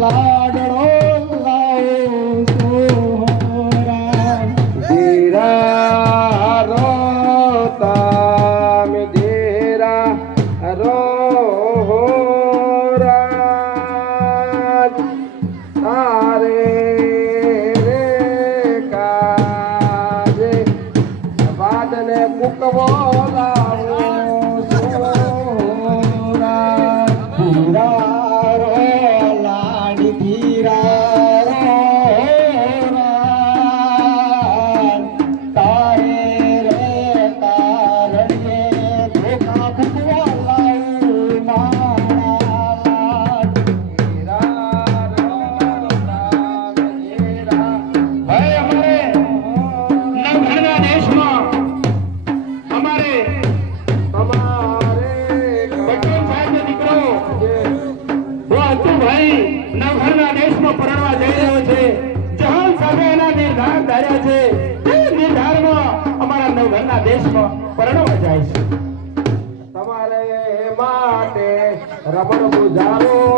ಲಾಡ નવઘણના દેશમાં પરણવા જઈ રહ્યો છે. જહાન સાહેબે એના નિર્ધાર ધાર્યા છે. તે નિર્ધારમાં અમારા નવઘરના દેશમાં પરણવા જાય છે. તમારે માટે રમણ ગુજારો